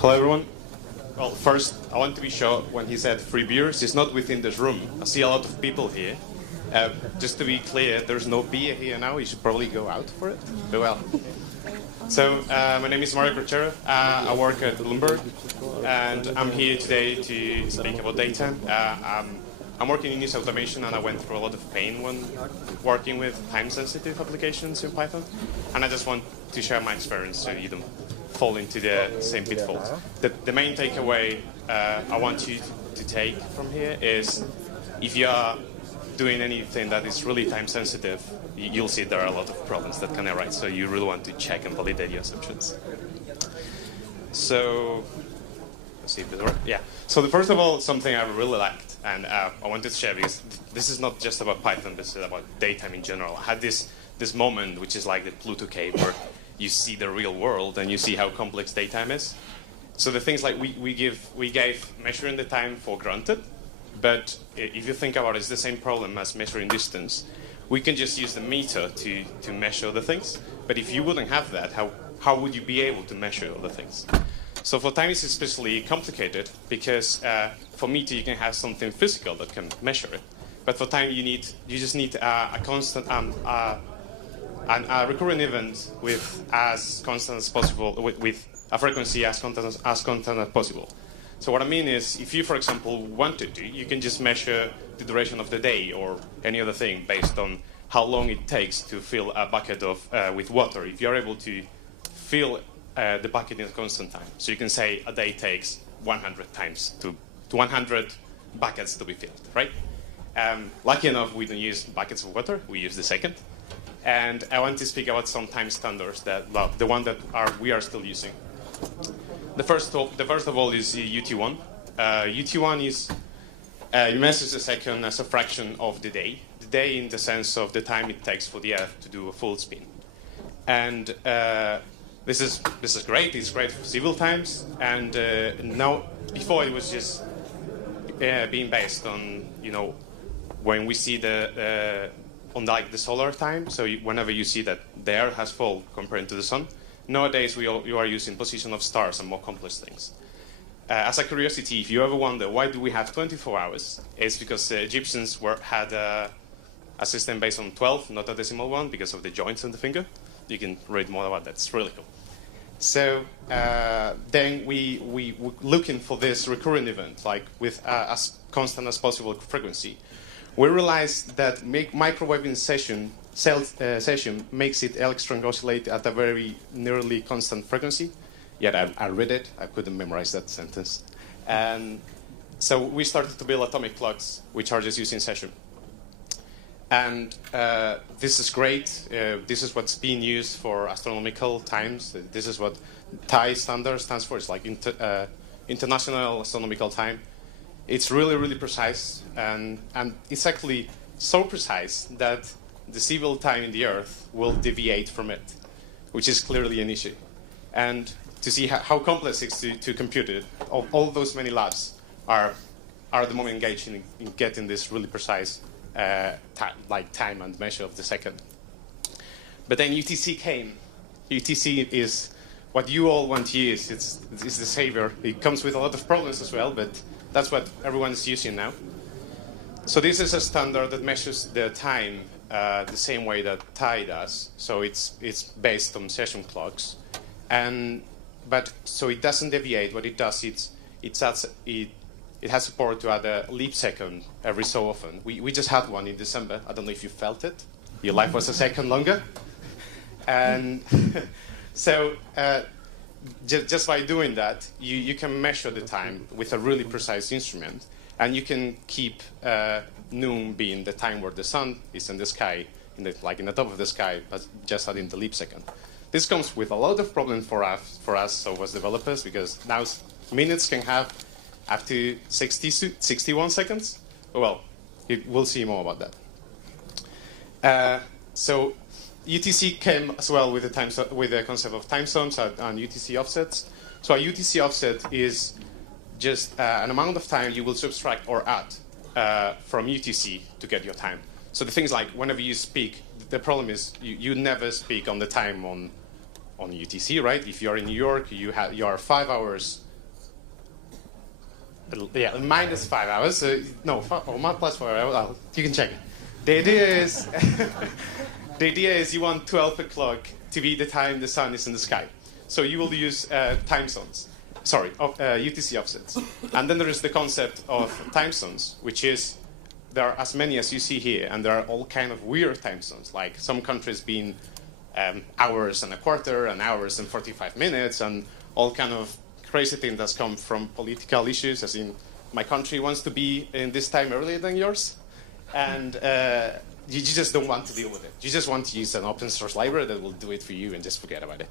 Hello, everyone. Well, first, I want to be sure when he said free beers, it's not within this room. I see a lot of people here. Just to be clear, there's no beer here now. You should probably go out for it. But well. So, my name is Mario Corchero. I work at Bloomberg, and I'm here today to speak about data. I'm working in news automation, and I went through a lot of pain when working with time-sensitive applications in Python. And I just want to share my experience so you don't fall into the same pitfalls. The main takeaway I want you to take from here is if you are doing anything that is really time-sensitive, you'll see there are a lot of problems that can arise. So you really want to check and validate your assumptions. So, let's see if this works. Yeah. So first of all, something I really liked, and I wanted to share because this is not just about Python. This is about datetime in general. I had this moment, which is like the Pluto cave, where you see the real world and you see how complex datetime is. So the things like we gave measuring the time for granted, but if you think about it, it's the same problem as measuring distance. We can just use the meter to measure the things, but if you wouldn't have that, how would you be able to measure all the things? So for time it's especially complicated because for meter you can have something physical that can measure it, but for time you just need a constant a recurrent event with as constant as possible, with a frequency as constant as possible. So what I mean is, if you, for example, wanted to, you can just measure the duration of the day or any other thing based on how long it takes to fill a bucket with water. If you're able to fill the bucket in a constant time, so you can say a day takes 100 times to 100 buckets to be filled, right? Lucky enough, we don't use buckets of water; we use the second. And I want to speak about some time standards the one that we are still using. The first of all is UT1. UT1 is you measure the second as a fraction of the day. The day in the sense of the time it takes for the Earth to do a full spin. And this is great. It's great for civil times. And now, before it was just being based on when we see on like the solar time. So whenever you see that the Earth has fall compared to the sun. Nowadays, you are using position of stars and more complex things. As a curiosity, if you ever wonder why do we have 24 hours, it's because the Egyptians had a system based on 12, not a decimal one, because of the joints on the finger. You can read more about that. It's really cool. So then we looking for this recurrent event, like with as constant as possible frequency. We realized that microwaving session makes it electron oscillate at a very nearly constant frequency. Yet I read it, I couldn't memorize that sentence. And so we started to build atomic clocks, which are just using session. And this is great. This is what's being used for astronomical times. This is what TIE standard stands for. It's like International Astronomical Time. It's really, really precise. And it's actually so precise that the civil time in the Earth will deviate from it, which is clearly an issue. And to see how complex it is to compute it, all those many labs are at the moment engaged in getting this really precise time and measure of the second. But then UTC came. UTC is what you all want to use. It's the savior. It comes with a lot of problems as well, but that's what everyone is using now. So this is a standard that measures the time the same way that TIE does. So it's based on session clocks, but so it doesn't deviate. What it does, it has support to add a leap second every so often. We just had one in December. I don't know if you felt it. Your life was a second longer, and so just by doing that, you can measure the time with a really precise instrument. And you can keep noon being the time where the sun is in the sky, in the top of the sky, but just adding the leap second. This comes with a lot of problems for us, so as developers, because now minutes can have up to 61 seconds. Well, we'll see more about that. So UTC came as well with the concept of time zones and UTC offsets. So a UTC offset is just an amount of time you will subtract or add from UTC to get your time. So the things like whenever you speak, the problem is you never speak on the time on on UTC, right? If you're in New York, you are 5 hours. Yeah, minus 5 hours. No, plus 5 hours. You can check it. The idea is you want 12 o'clock to be the time the sun is in the sky. So you will use time zones. Sorry, UTC offsets. And then there is the concept of time zones, which is there are as many as you see here, and there are all kind of weird time zones, like some countries being hours and a quarter, and hours and 45 minutes, and all kind of crazy things that's come from political issues, as in my country wants to be in this time earlier than yours, and you just don't want to deal with it. You just want to use an open source library that will do it for you and just forget about it.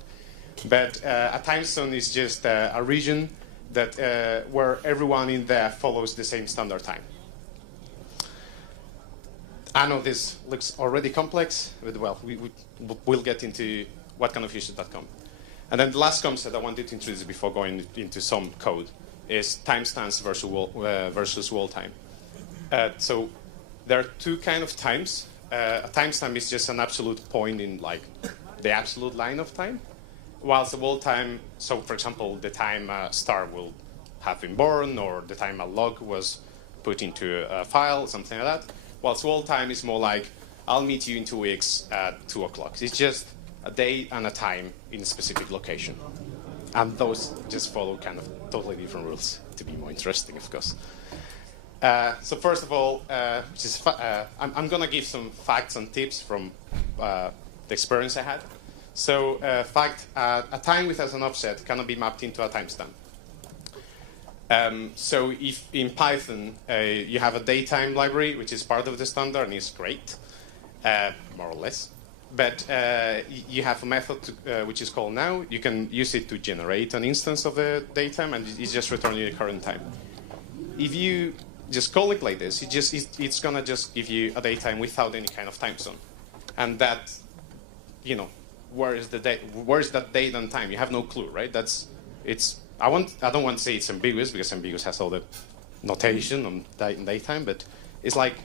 But a time zone is just a region that where everyone in there follows the same standard time. I know this looks already complex, but well, we'll get into what kind of issues that come. And then the last concept I wanted to introduce before going into some code is timestamps versus wall time. So there are two kind of times. A timestamp is just an absolute point in like the absolute line of time, whilst the wall time, so for example, the time a star will have been born, or the time a log was put into a file, something like that. Whilst wall time is more like, I'll meet you in 2 weeks at 2 o'clock. It's just a day and a time in a specific location. And those just follow kind of totally different rules to be more interesting, of course. So first of all, I'm going to give some facts and tips from the experience I had. So fact, a time without an offset cannot be mapped into a timestamp. So if in Python you have a datetime library, which is part of the standard and is great, more or less, but you have a method which is called now. You can use it to generate an instance of the datetime, and it's just returning the current time. If you just call it like this, it's gonna just give you a datetime without any kind of time zone, and that, you know, where is that date and time? You have no clue, right? I don't want to say it's ambiguous, because ambiguous has all the notation on date and datetime, but it's like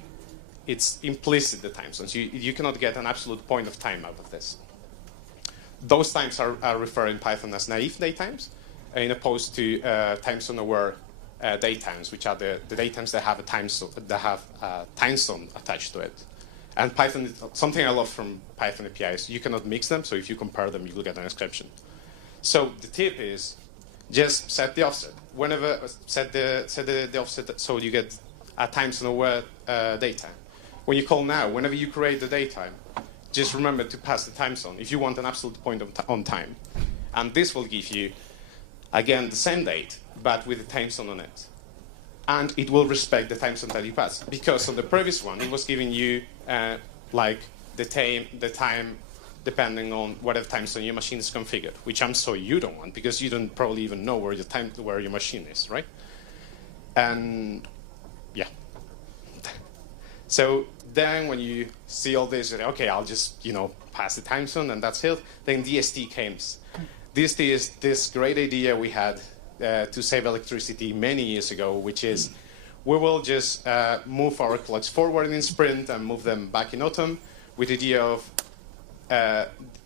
it's implicit, the time zones. You cannot get an absolute point of time out of this. Those times are referred in Python as naive datetimes, in opposed to time zone aware datetimes, which are the datetimes that have a time zone attached to it. And Python, something I love from Python APIs, you cannot mix them, so if you compare them, you will get an exception. So the tip is just set the offset. Whenever set the offset so you get a time zone aware datetime. When you call now, whenever you create the datetime, just remember to pass the time zone if you want an absolute point on time. And this will give you, again, the same date, but with the time zone on it. And it will respect the time zone that you pass. Because on the previous one, it was giving you like the time depending on whatever time zone your machine is configured, which I'm sorry you don't want, because you don't probably even know where your machine is, right? And yeah. So then when you see all this, okay, I'll just, pass the time zone and that's it. Then DST comes. DST is this great idea we had to save electricity many years ago, which is we will just move our clocks forward in sprint and move them back in autumn, with the idea of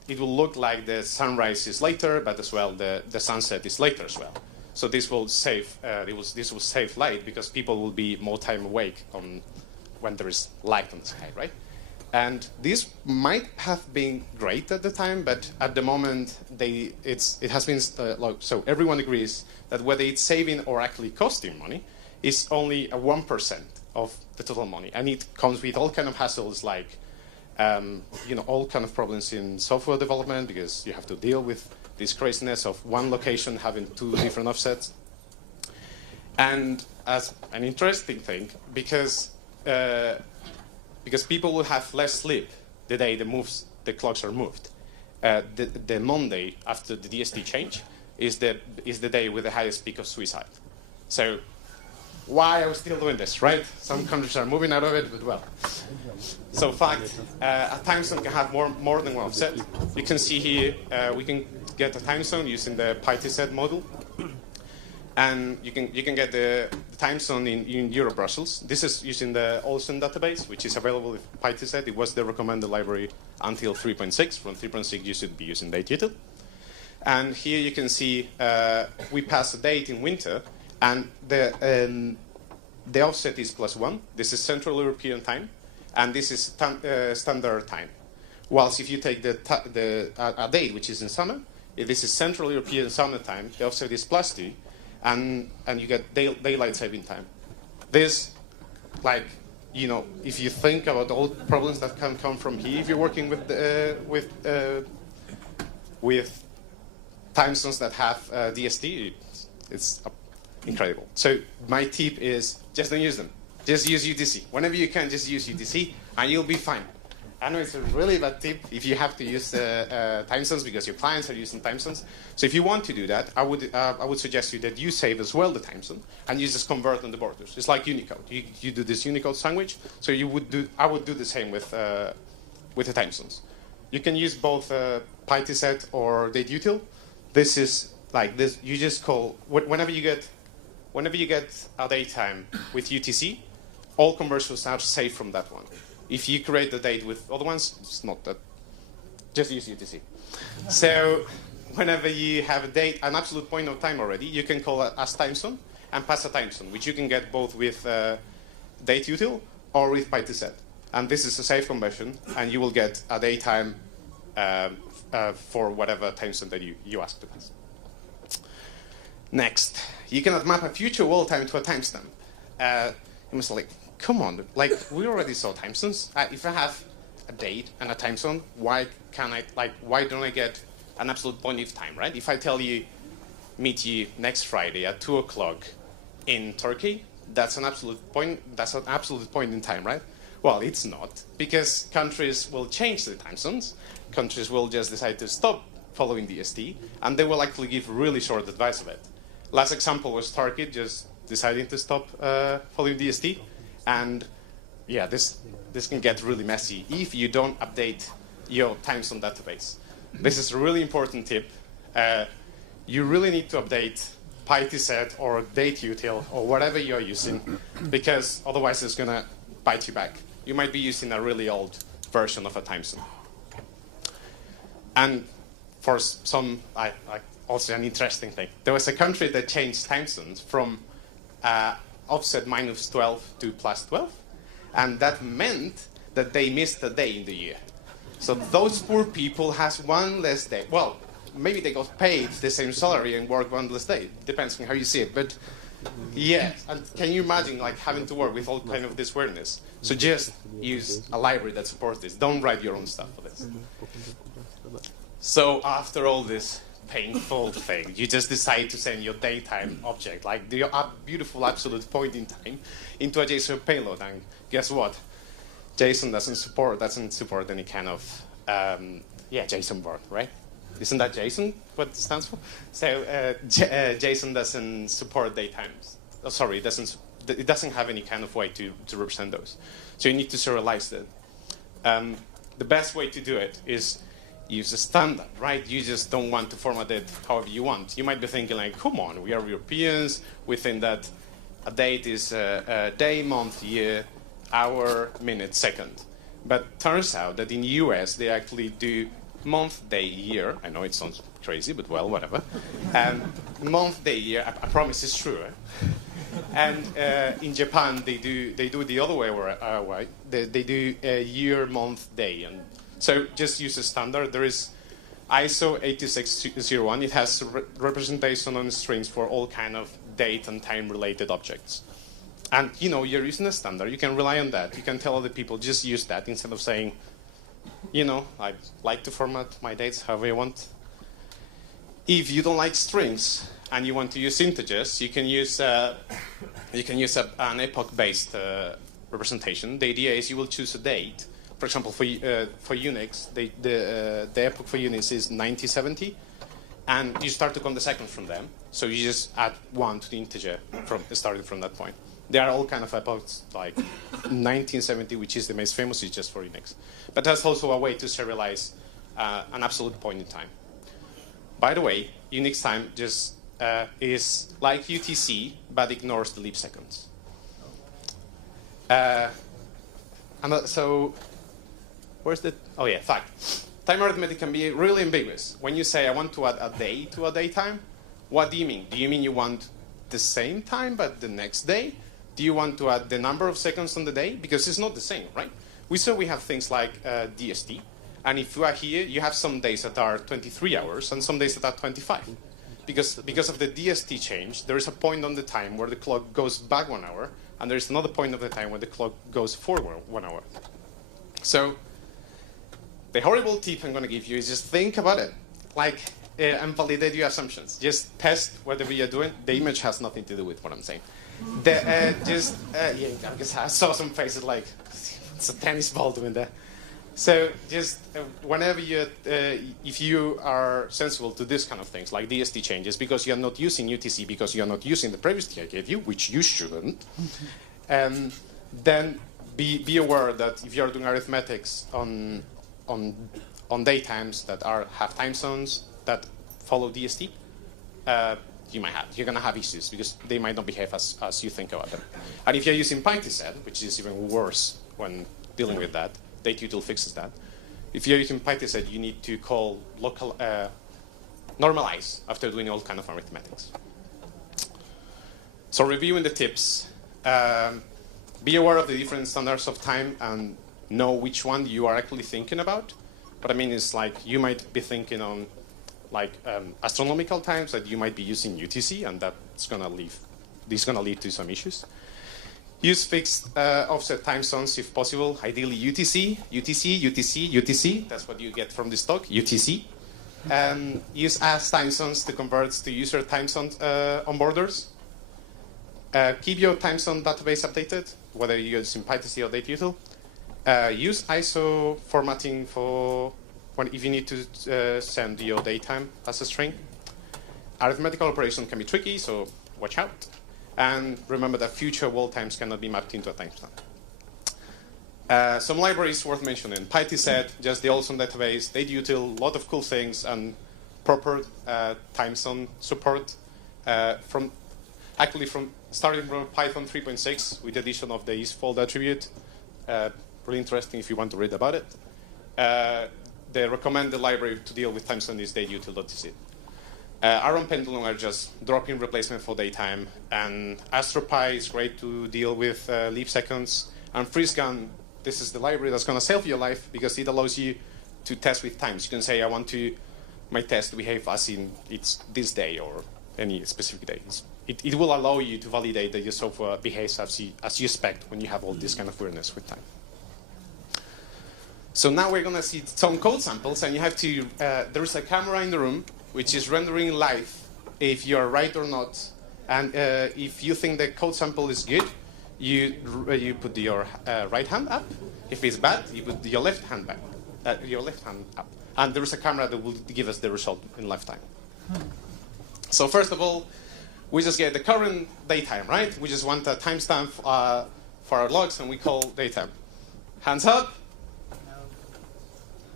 it will look like the sunrise is later, but as well the sunset is later as well. So this will save this will save light, because people will be more time awake when there is light on the sky, right? And this might have been great at the time, but at the moment it has been so everyone agrees that whether it's saving or actually costing money is only a 1% of the total money, and it comes with all kind of hassles like all kind of problems in software development, because you have to deal with this craziness of one location having two different offsets. And as an interesting thing, because people will have less sleep the day the clocks are moved. The Monday after the DST change is the day with the highest peak of suicide. So why are we still doing this, right? Some countries are moving out of it, but well. So fact, a time zone can have more than one offset. You can see here, we can get a time zone using the PyTZ model. And you can get the time zone in Euro Brussels. This is using the Olsen database, which is available with PyTZ. It was the recommended library until 3.6. From 3.6, you should be using datetable. And here you can see we pass a date in winter, and the offset is +1. This is Central European time, and this is standard time. Whilst if you take a date which is in summer, this is Central European summer time, the offset is +2, and you get daylight saving time. This, like, if you think about all the problems that can come from here, if you're working with time zones that have DST, it's incredible. So my tip is just don't use them. Just use UTC. Whenever you can, just use UTC, and you'll be fine. I know it's a really bad tip if you have to use time zones because your clients are using time zones. So if you want to do that, I would suggest you that you save as well the time zone and you just convert on the borders. It's like Unicode. You do this Unicode sandwich. So I would do the same with the time zones. You can use both PyTset or dateutil. This is like this. You just call whenever you get a datetime with UTC, all conversions are saved from that one. If you create the date with other ones, it's not that. Just use UTC. So whenever you have a date, an absolute point of time already, you can call it as time zone and pass a time zone, which you can get both with dateutil or with PyTset. And this is a safe conversion, and you will get a datetime for whatever time zone that you ask to pass. Next, you cannot map a future world time to a timestamp. You must like, come on, like we already saw time zones. If I have a date and a time zone, why don't I get an absolute point of time, right? If I tell you, meet you next Friday at 2 o'clock in Turkey, that's an absolute point. That's an absolute point in time, right? Well, it's not, because countries will change the time zones. Countries will just decide to stop following DST, and they will actually give really short advice of it. Last example was Turkey just deciding to stop following DST. And yeah, this can get really messy if you don't update your time zone database. This is a really important tip. You really need to update PyTset or dateutil or whatever you're using, because otherwise it's going to bite you back. You might be using a really old version of a time zone. And for some, also an interesting thing, there was a country that changed time zones from offset -12 to +12, and that meant that they missed a day in the year. So those poor people has one less day. Well, maybe they got paid the same salary and work one less day. Depends on how you see it. But yeah, and can you imagine like having to work with all kind of this weirdness? So just use a library that supports this. Don't write your own stuff for this. So after all this painful thing, you just decide to send your datetime object, like the beautiful absolute point in time, into a JSON payload. And guess what? JSON doesn't support any kind of JSON board, right? Isn't that JSON what it stands for? So JSON doesn't support datetimes. Oh, sorry, it doesn't have any kind of way to represent those. So you need to serialize that. The best way to do it is use a standard, right? You just don't want to format it however you want. You might be thinking like, come on, we are Europeans. We think that a date is a day, month, year, hour, minute, second. But turns out that in the US, they actually do month, day, year. I know it sounds crazy, but well, whatever. Month, day, year, I promise it's true. And in Japan, they do the other way around. They do year, month, day. And so just use a standard. There is ISO 8601. It has representation on strings for all kind of date and time related objects. And you're using a standard. You can rely on that. You can tell other people just use that instead of saying, I like to format my dates however you want. If you don't like strings and you want to use integers, you can use an epoch-based representation. The idea is you will choose a date. For example, for Unix, the epoch for Unix is 9070, and you start to count the seconds from them. So you just add 1 to the integer starting from that point. There are all kind of epochs, like 1970, which is the most famous, is just for Unix. But that's also a way to serialize an absolute point in time. By the way, Unix time just is like UTC, but ignores the leap seconds. So, where's the? Oh yeah, fact. time arithmetic can be really ambiguous. When you say, I want to add a day to a daytime, what do you mean? Do you mean you want the same time but the next day? Do you want to add the number of seconds on the day? Because it's not the same, right? We have things like DST. And if you are here, you have some days that are 23 hours and some days that are 25. Because of the DST change, there is a point on the time where the clock goes back 1 hour, and there is another point of the time where the clock goes forward 1 hour. So the horrible tip I'm going to give you is just think about it. Like, and validate your assumptions. Just test whatever you're doing. The image has nothing to do with what I'm saying. Yeah, because I saw some faces like, it's a tennis ball doing that. So just whenever if you are sensible to this kind of things, like DST changes, because you're not using UTC, because you're not using the previous T I gave you, which you shouldn't, then be aware that if you're doing arithmetics on daytimes that have time zones that follow DST, you're going to have issues because they might not behave as you think about them. And if you're using PyTZ, which is even worse when dealing with that, dateUtil fixes that. If you're using PyTZ, you need to call normalize after doing all kind of arithmetics. So reviewing the tips, be aware of the different standards of time and know which one you are actually thinking about. What I mean is, like, you might be thinking on astronomical times that you might be using UTC, and this is going to lead to some issues. Use fixed offset time zones if possible. Ideally UTC, UTC, UTC, UTC. That's what you get from this talk, UTC. Use as time zones to convert to user time zone onboarders. Keep your time zone database updated, whether you're using PyTC or datetUtil. Use ISO formatting for if you need to send your datetime as a string. Arithmetical operation can be tricky, so watch out. And remember that future wall times cannot be mapped into a timestamp. Some libraries worth mentioning. PyTZ, just the awesome database, datetUtil, a lot of cool things, and proper time zone support. Starting from Python 3.6 with the addition of the isFold attribute. Really interesting if you want to read about it. The recommended library to deal with time zone is datetUtil.tz. Aron Pendulum are just drop-in replacement for daytime, and AstroPy is great to deal with leap seconds. And FreezeGun, this is the library that's going to save your life because it allows you to test with times. You can say, I want my test to behave as in it's this day or any specific days. It will allow you to validate that your software behaves as you expect when you have all this kind of weirdness with time. So now we're going to see some code samples, and you have to. There is a camera in the room which is rendering live if you are right or not. And if you think the code sample is good, you put your right hand up. If it's bad, you put your left hand back. Your left hand up. And there is a camera that will give us the result in lifetime. So first of all, we just get the current daytime, right? We just want a timestamp for our logs, and we call daytime. Hands up.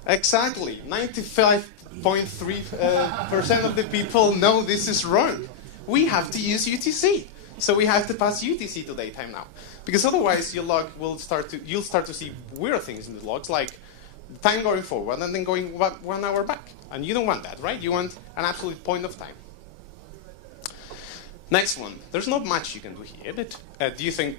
Exactly. 95.3% of the people know this is wrong. We have to use UTC. So we have to pass UTC to daytime now. Because otherwise your log will you'll start to see weird things in the logs, like time going forward and then going 1 hour back. And you don't want that, right? You want an absolute point of time. Next one. There's not much you can do here, but do you think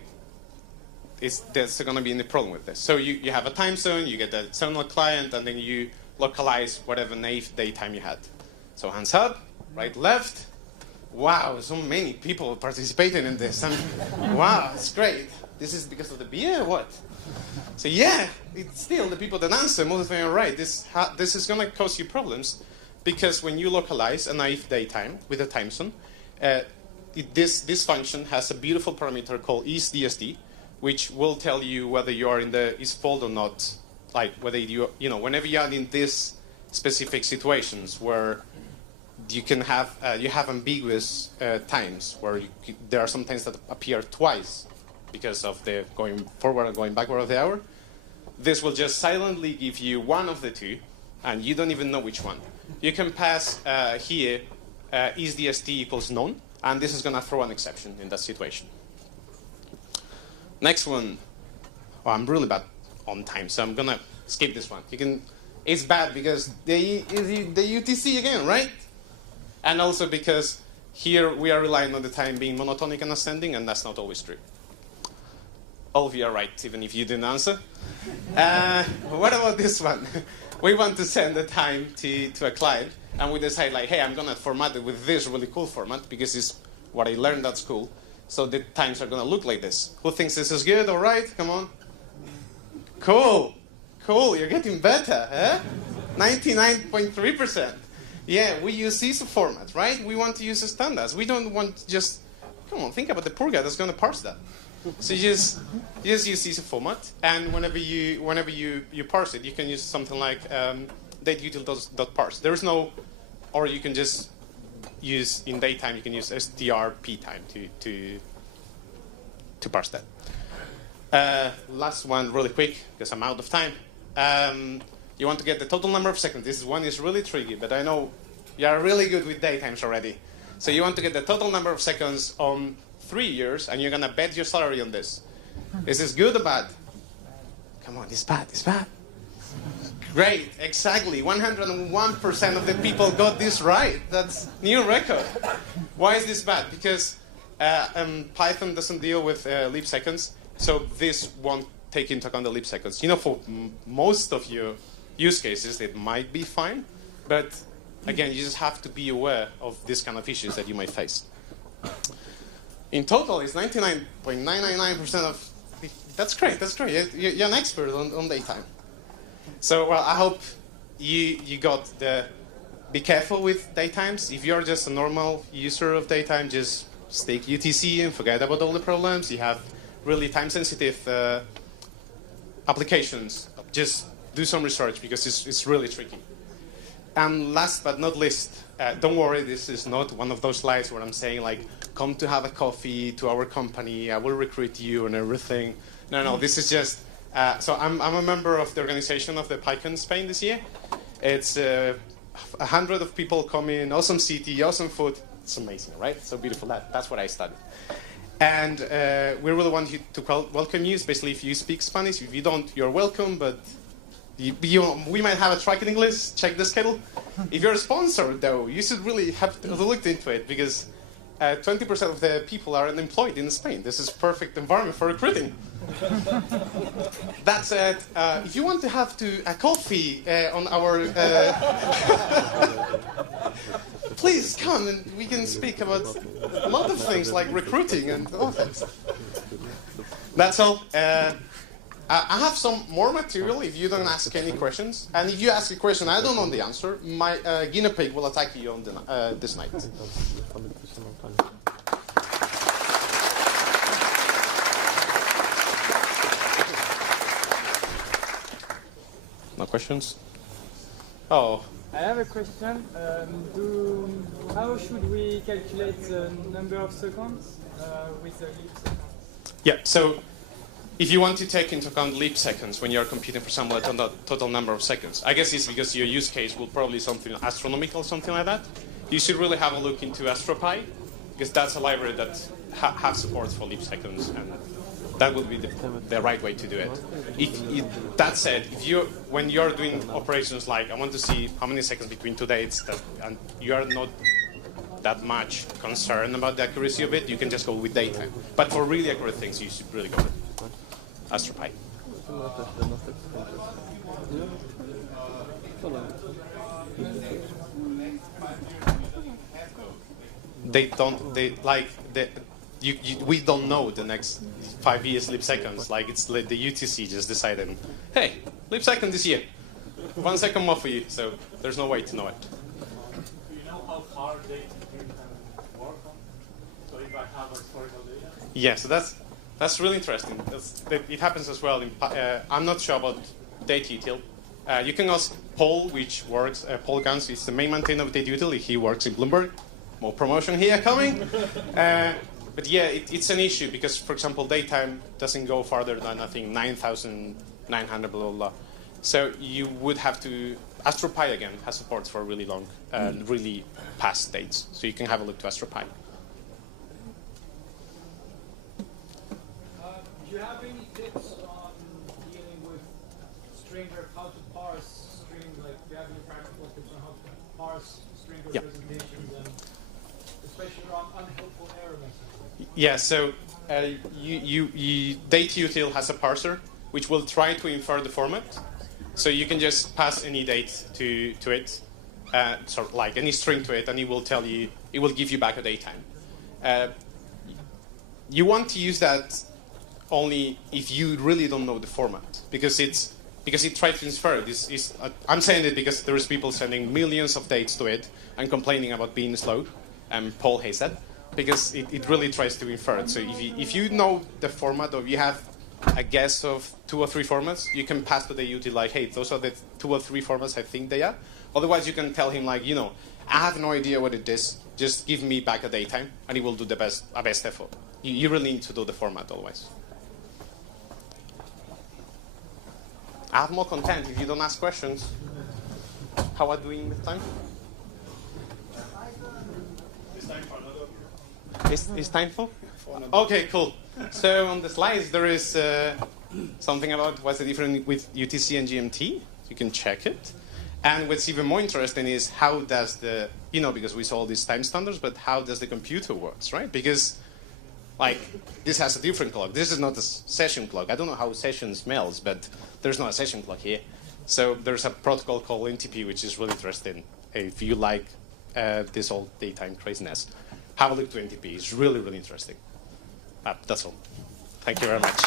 there's going to be any problem with this? So you have a time zone, you get the external client, and then you localize whatever naive daytime you had. So hands up, right, left. Wow, so many people participating in this. And wow, it's great. This is because of the beer or what? So yeah, it's still the people that answer most of them are right. This is going to cause you problems because when you localize a naive daytime with a time zone, this function has a beautiful parameter called isDST, which will tell you whether you are in the isFold or not. Like whether whenever you are in these specific situations where you can have ambiguous times where there are some times that appear twice because of the going forward and going backward of the hour. This will just silently give you one of the two, and you don't even know which one. You can pass here isDST equals none, and this is going to throw an exception in that situation. Next one. Oh, I'm really bad on time, so I'm going to skip this one. You can It's bad because the UTC again, right? And also because here we are relying on the time being monotonic and ascending, and that's not always true. All of you are right, even if you didn't answer. What about this one? We want to send the time to a client, and we decide, like, hey, I'm going to format it with this really cool format because it's what I learned at school. So the times are going to look like this. Who thinks this is good? All right, come on. Cool. Cool, you're getting better, huh? 99.3%. Yeah, we use these formats, right? We want to use the standards. We don't want to just, come on, think about the poor guy that's going to parse that. So you just use this format, and whenever you parse it, you can use something like dateutil.parse. There is no, or you can just use in datetime. You can use strp time to parse that. Last one, really quick, because I'm out of time. You want to get the total number of seconds. This one is really tricky, but I know you are really good with daytimes already. So you want to get the total number of seconds on 3 years, and you're going to bet your salary on this. Is this good or bad? Come on, it's bad, it's bad. Great, exactly. 101% of the people got this right. That's new record. Why is this bad? Because Python doesn't deal with leap seconds, so this won't take into account the leap seconds. You know, for most of your use cases, it might be fine, but again, you just have to be aware of this kind of issues that you might face. In total, it's 99.999% of... That's great, that's great. You're an expert on datetime. So, well, I hope you got the... Be careful with datetimes. If you're just a normal user of datetime, just stick UTC and forget about all the problems. You have really time-sensitive applications. Just do some research because it's really tricky. And last but not least, don't worry, this is not one of those slides where I'm saying, like, come to have a coffee to our company, I will recruit you and everything. No, this is just, so I'm a member of the organization of the PyCon Spain this year. It's 100 of people coming, awesome city, awesome food. It's amazing, right? So beautiful. That's what I studied. And we really want you to welcome you, especially if you speak Spanish. If you don't, you're welcome, but we might have a track in English. Check the schedule. If you're a sponsor, though, you should really have to look into it because 20% of the people are unemployed in Spain. This is perfect environment for recruiting. That said, if you want to have a coffee on our... please come and we can speak about a lot of things like recruiting and all that. That's all. I have some more material if you don't ask any questions. And if you ask a question I don't know the answer, my guinea pig will attack you on this night. No questions? Oh. I have a question. How should we calculate the number of seconds with the leap seconds? Yeah, so if you want to take into account leap seconds when you're computing, for example, a total number of seconds, I guess it's because your use case will probably something astronomical, something like that. You should really have a look into AstroPy, because that's a library that has support for leap seconds, and that would be the right way to do it. That said, when you're doing operations like, I want to see how many seconds between two dates, and you are not that much concerned about the accuracy of it, you can just go with datetime. But for really accurate things, you should really go with AstroPy. We don't know the next 5 years leap seconds. Like, it's like the UTC just decided, hey, leap second this year. 1 second more for you, so there's no way to know it. Do you know how far data can work on? So if I have historical data? Yeah, so that's really interesting. It happens as well. I'm not sure about datetime. You can ask Paul, which works. Paul Gans is the main maintainer of datetime. He works in Bloomberg. More promotion here coming. But yeah, it's an issue because, for example, datetime doesn't go farther than, I think, 9,900, blah, blah, blah. So you would have to... AstroPy, again, has support for really long, really past dates. So you can have a look to AstroPy. Do you have any tips on dealing with strings, or how to parse strings we have any practical tips on how to parse string Yeah. representations and especially around unhelpful error messages? Yeah, so dateutil has a parser which will try to infer the format. So you can just pass any date to it, so like any string to it, and it will tell you, it will give you back a datetime. You want to use that only if you really don't know the format, because it tries to infer it. I'm saying it because there's people sending millions of dates to it and complaining about being slow, Paul has said, because it really tries to infer it. So if you know the format, or you have a guess of 2 or 3 formats, you can pass to the util like, hey, those are the 2 or 3 formats I think they are. Otherwise, you can tell him like, I have no idea what it is. Just give me back a datetime, and it will do a best effort. You really need to do the format otherwise. I have more content if you don't ask questions. How are we doing with time? It's time for another. Is time full? Okay, cool. So on the slides there is something about what's the difference with UTC and GMT. You can check it. And what's even more interesting is how does the, because we saw all these time standards, but how does the computer works, right? Because like this has a different clock. This is not a session clock. I don't know how session smells, but there's not a session clock here. So there's a protocol called NTP, which is really interesting. If you like this whole daytime craziness, have a look to NTP. It's really, really interesting. That's all. Thank you very much.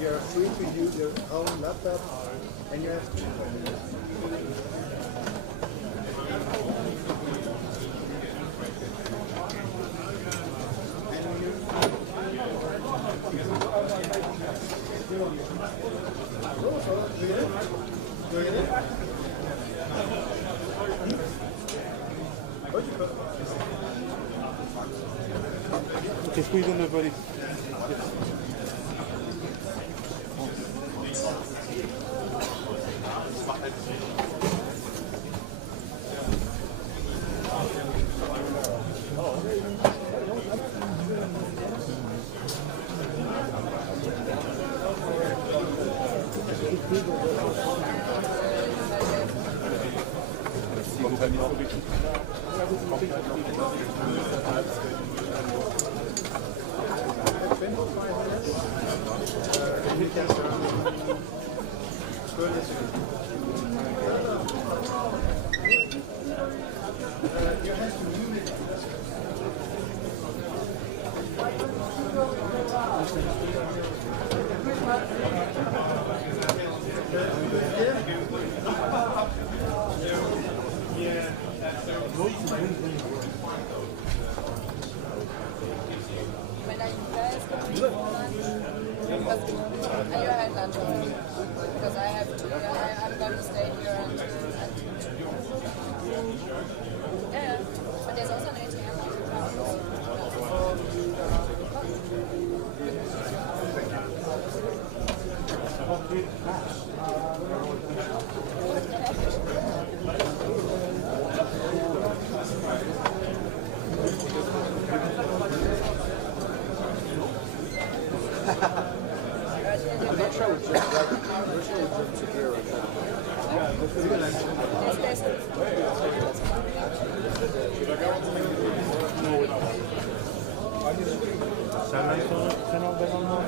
You're free to use your own laptop, and you have Che qui non ne vuoi. Because I have to, I'm going to stay Senden sonra sen al ben almam.